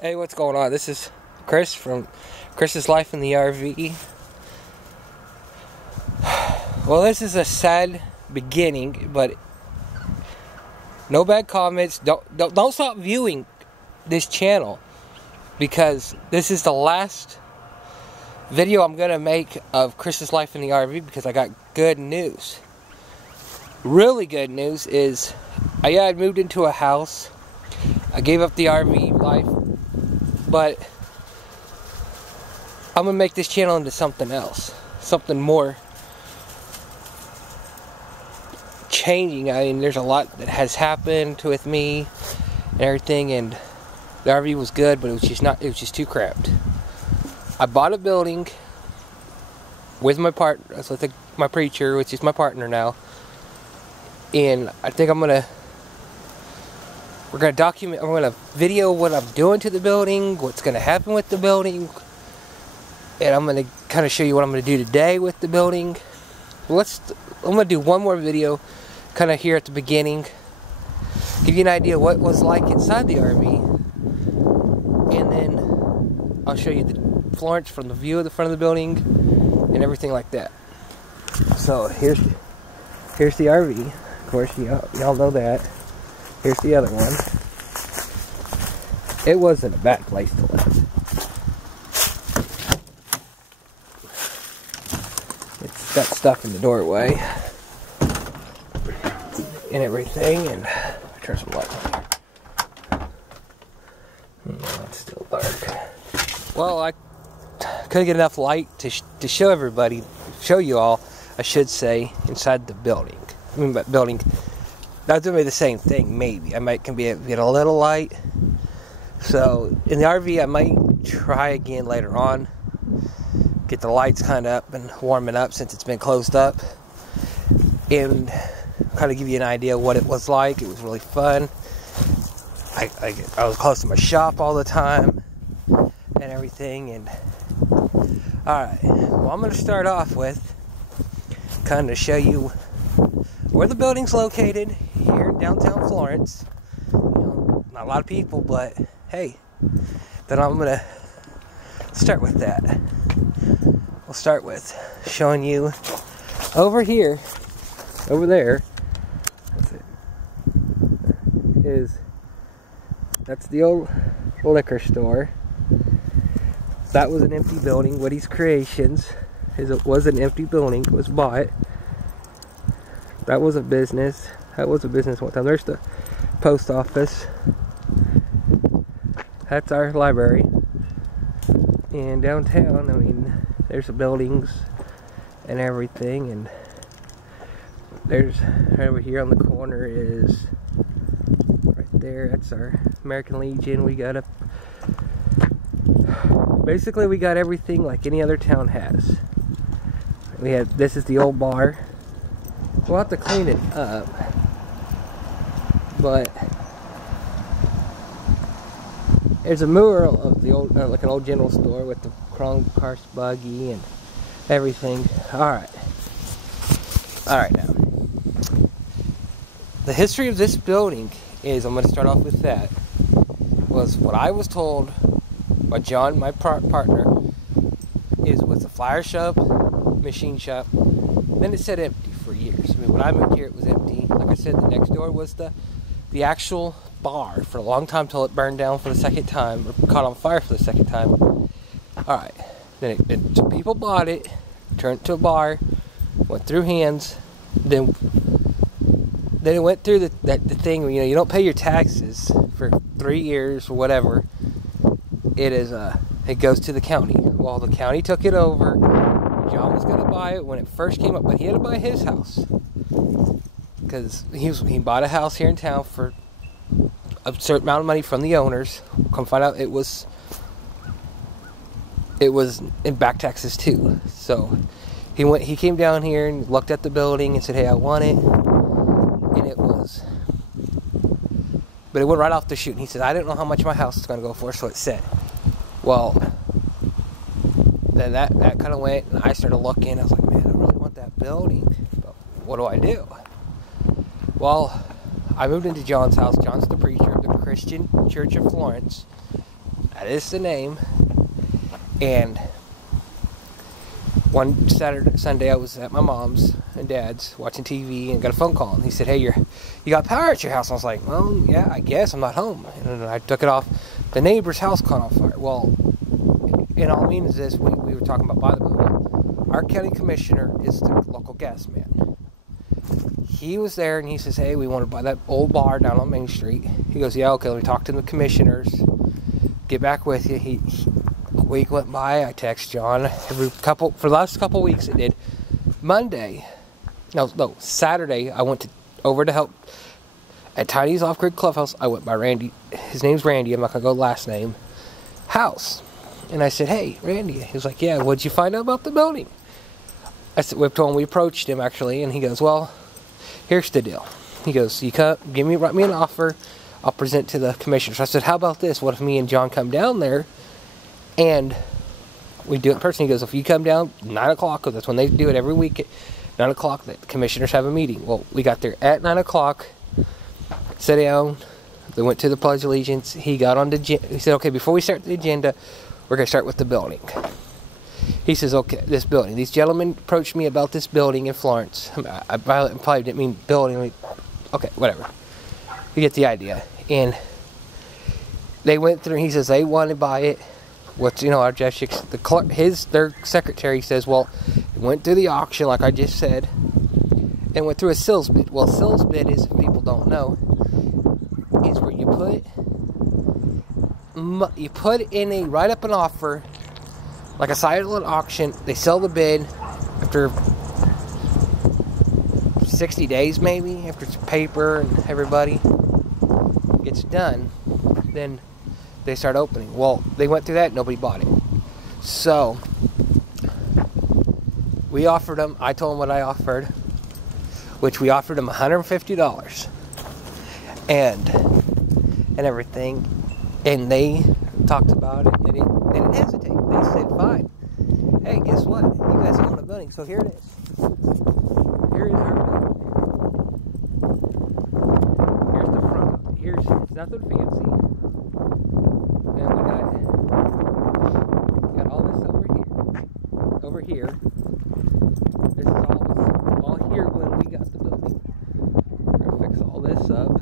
Hey, what's going on? This is Chris from Chris's Life in the RV. Well, this is a sad beginning, but no bad comments. Don't stop viewing this channel, because this is the last video I'm gonna make of Chris's Life in the RV, because I got good news. Really good news is I had moved into a house. I gave up the RV life, but I'm gonna make this channel into something else, something more changing. I mean, there's a lot that has happened with me and everything, and the RV was good, but it was just too cramped. I bought a building with my partner, so I think my preacher, which is my partner now, and I think we're gonna document, I'm gonna video what I'm doing to the building, what's gonna happen with the building, and I'm gonna kind of show you what I'm gonna do today with the building. I'm gonna do one more video, kind of here at the beginning, give you an idea what it was like inside the RV, and then I'll show you the Florence from the view of the front of the building and everything like that. So here's the RV. Of course, y'all know that. Here's the other one. It wasn't a bad place to live. It's got stuff in the doorway and everything, and turn some light on. No, it's still dark. Well, I couldn't get enough light to show everybody, show you all, I should say, inside the building. I mean, but building. That's gonna be the same thing, maybe. I might get a little light. So in the RV, I might try again later on. Get the lights kind of up and warming up since it's been closed up, and kind of give you an idea of what it was like. It was really fun. I was close to my shop all the time and everything. And all right, well, I'm gonna start off with kind of show you where the building's located here in downtown Florence. You know, not a lot of people, but hey, then I'm gonna start with that. We'll start with showing you over here, over there. That's the old liquor store. That was an empty building. Woody's Creations. It was an empty building. It was bought. That was a business. That was a business one time. There's the post office. That's our library. And downtown, I mean, there's the buildings and everything. And there's, right over here on the corner is, right there, that's our American Legion. We got basically we got everything like any other town has. This is the old bar. We'll have to clean it up, but there's a mural of the old, like an old general store with the chrome cars buggy and everything. All right now. The history of this building is, I'm going to start off with that, was what I was told by John, my partner, was a flower shop, machine shop. Then it said empty for years. I mean, when I moved here, it was empty. Like I said, the next door was the actual bar for a long time, till it burned down for the second time, or caught on fire for the second time. All right, then people bought it, turned it to a bar, went through hands, then it went through the thing where, you know, you don't pay your taxes for 3 years or whatever. It goes to the county. Well, the county took it over. John was going to buy it when it first came up, but he had to buy his house, because he bought a house here in town for a certain amount of money from the owners. Come find out it was in back taxes too. So he came down here and looked at the building and said, hey, I want it. And but it went right off the chute. And he said, I didn't know how much my house is going to go for, so it said. Well, then that kind of went, and I started looking. I was like, man, I really want that building, but what do I do? Well, I moved into John's house. John's the preacher of the Christian Church of Florence. That is the name. And one Sunday, I was at my mom's and dad's watching TV and got a phone call. And he said, "Hey, you got power at your house?" And I was like, "Well, yeah, I guess I'm not home." And I took it off. The neighbor's house caught on fire. Well, and all I mean is this: we were talking about by the way, our county commissioner is the local gas man. He was there and he says, "Hey, we want to buy that old bar down on Main Street." He goes, "Yeah, okay." Let me talk to the commissioners. Get back with you. A week went by. I text John for the last couple weeks. It did. Saturday. I went over to help at Tiny's Off-Grid Clubhouse. I went by Randy. His name's Randy. I'm not gonna go last name. House. And I said, "Hey, Randy." He was like, "Yeah, what'd you find out about the building?" I said, we approached him actually, and he goes, "Well, here's the deal." He goes, "You come, write me an offer. I'll present to the commissioners." I said, "How about this? What if me and John come down there and we do it personally?" He goes, "If you come down 9 o'clock, because that's when they do it every week, at 9 o'clock, the commissioners have a meeting." Well, we got there at 9 o'clock, sat down, they went to the Pledge of Allegiance. He got on he said, "Okay, before we start the agenda, we're going to start with the building." He says, "Okay, this building. These gentlemen approached me about this building in Florence." I probably didn't mean building. Okay, whatever. You get the idea. And they went through, he says they want to buy it. Our their secretary says, "Well, it went through the auction like I just said, and went through a sales bid." Well, sales bid is, if people don't know, is where you put in a write-up an offer, like a silent auction. They sell the bid after 60 days maybe, after it's paper and everybody gets done, then they start opening. Well, they went through that, nobody bought it. So we offered them, I told them what I offered, which we offered them $150 and everything, and they talked about it. They didn't hesitate. They said, "Fine. Hey, guess what? You guys own a building, so here it is. Here is our building. Here's the front. It's nothing fancy. And we got all this over here. Over here. This is all here when we got the building. We're gonna fix all this up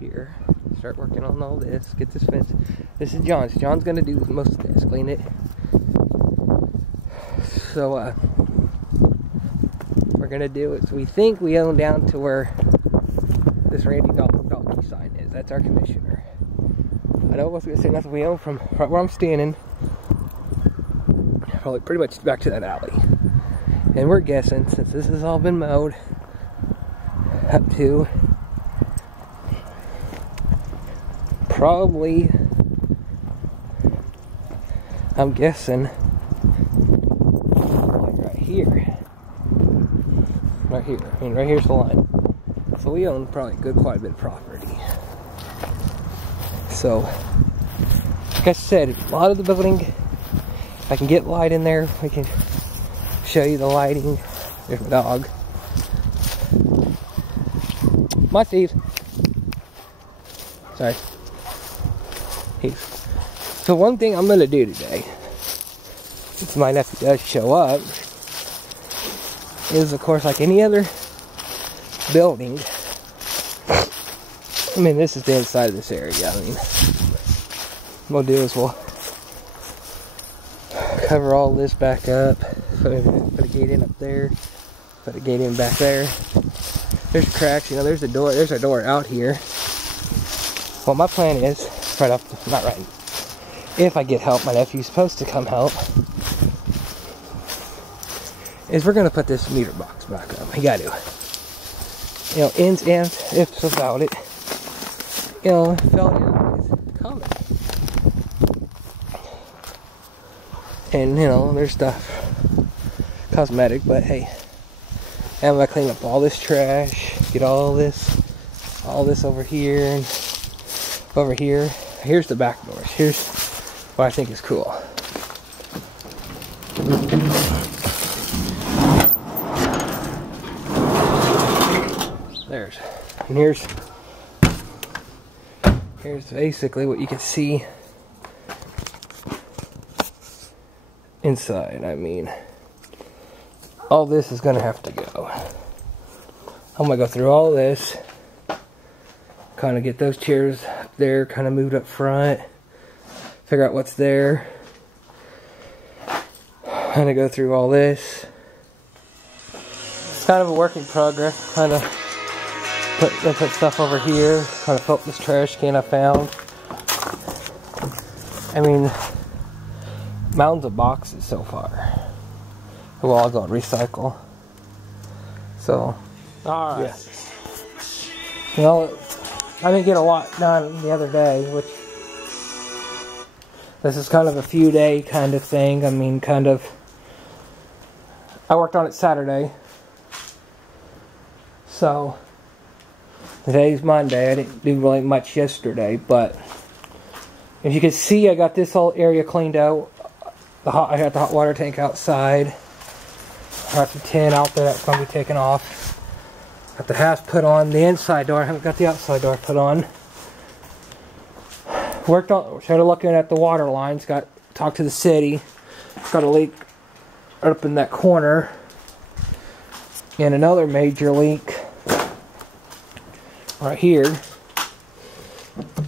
here. Start working on all this. Get this fence. This is John's. John's gonna do most of this. Clean it. So we're gonna do it. So we think we own down to where this Randy Dalkey sign is. That's our commissioner. I know I wasn't gonna say nothing. We own from right where I'm standing, probably pretty much back to that alley. And we're guessing, since this has all been mowed, up to probably, I'm guessing, like right here. Right here. I mean, right here's the line. So we own probably quite a bit of property. So, like I said, a lot of the building, if I can get light in there, we can show you the lighting. There's my dog. My Steve. Sorry. So one thing I'm going to do today, since my nephew does show up, is of course like any other building. I mean, this is the inside of this area. I mean, what we'll do is we'll cover all this back up, put a gate in up there, put a gate in back there. There's cracks, there's a door out here. Well, my plan is, if I get help, my nephew's supposed to come help, is we're going to put this meter box back up. We got to. Ins, ands, ifs about it. Fell down. It's common. And, there's stuff. Cosmetic, but hey. I'm going to clean up all this trash. Get all this over here and over here. Here's the back doors. Here's what I think is cool. Here's basically what you can see inside. I mean, all this is going to have to go. I'm going to go through all this, kind of get those chairs up there, kind of moved up front, figure out what's there, kind of go through all this. It's kind of a work in progress, kind of put stuff over here, kind of fill up this trash can I found. I mean, mountains of boxes so far. We'll all go and recycle. So, alright. Yeah. You know, I didn't get a lot done the other day, which this is kind of a few day kind of thing. I mean, kind of, I worked on it Saturday. So, today's Monday. I didn't do really much yesterday, but as you can see, I got this whole area cleaned out. I got the hot water tank outside. I got the tin out there that's going to be taken off. Got the hasp put on. The inside door, I haven't got the outside door put on. Started looking at the water lines. Talked to the city. Got a leak up in that corner. And another major leak right here.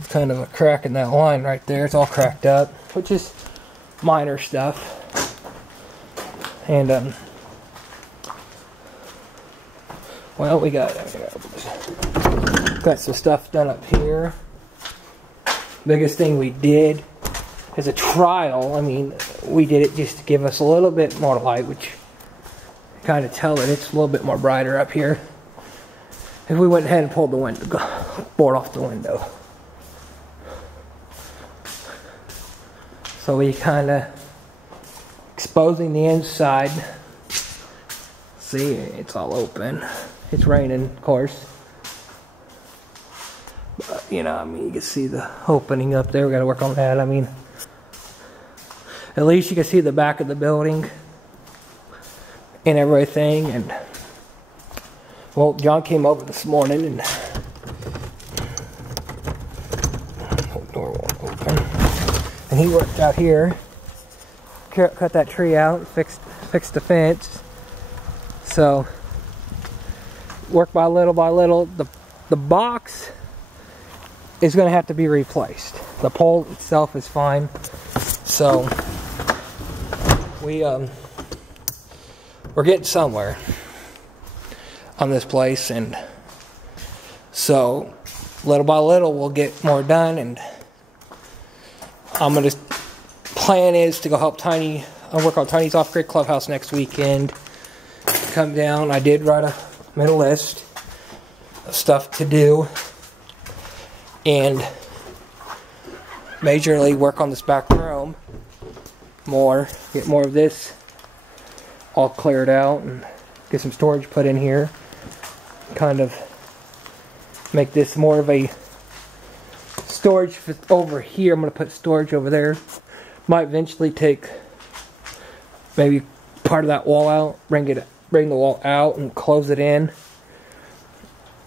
Kind of a crack in that line right there. It's all cracked up, which is minor stuff. And well, we got some stuff done up here. Biggest thing we did is a trial. I mean, we did it just to give us a little bit more light, which you kind of tell that it's a little bit more brighter up here. If we went ahead and pulled the board off the window. So we kind of exposing the inside. See, it's all open. It's raining, of course. But, you know, I mean, you can see the opening up there. We got to work on that. I mean, at least you can see the back of the building and everything. And, well, John came over this morning and the door won't open. And he worked out here, cut that tree out, fixed the fence. So, work by little, the box is going to have to be replaced. The pole itself is fine. So, we're getting somewhere on this place, and so little by little we'll get more done. And plan is to go help Tiny. I'll work on Tiny's off-grid clubhouse next weekend. Come down. I did write a list of stuff to do, and majorly work on this back room more. Get more of this all cleared out and get some storage put in here. Kind of make this more of a storage over here. I'm going to put storage over there. Might eventually take maybe part of that wall out, bring the wall out and close it in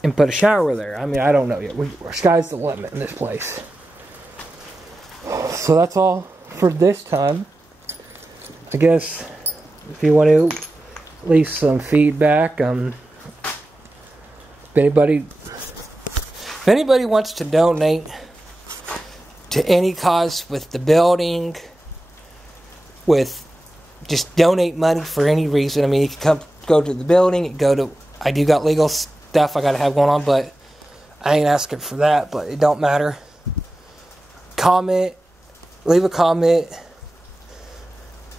and put a shower there. I mean, I don't know yet. Sky's the limit in this place. So that's all for this time. I guess if you want to leave some feedback, if anybody wants to donate to any cause with the building, just donate money for any reason. I mean, you can go to the building, I do got legal stuff I gotta have going on, but I ain't asking for that, but it don't matter. Leave a comment.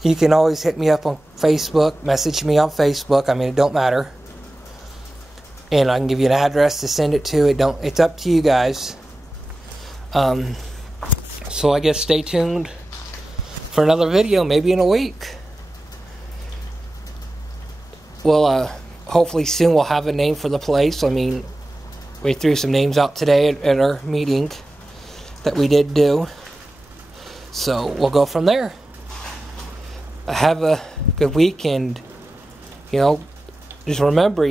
You can always hit me up on Facebook, message me on Facebook. I mean, it don't matter. And I can give you an address to send it to. It's up to you guys. So I guess stay tuned for another video, maybe in a week. Well, hopefully soon we'll have a name for the place. I mean, we threw some names out today at our meeting that we did do. So we'll go from there. Have a good week, and just remember,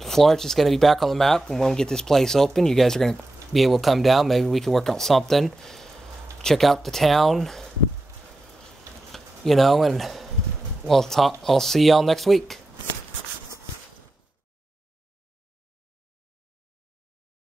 Florence is going to be back on the map, and when we get this place open, you guys are going to be able to come down. Maybe we can work out something. Check out the town. You know, and we'll talk. I'll see y'all next week.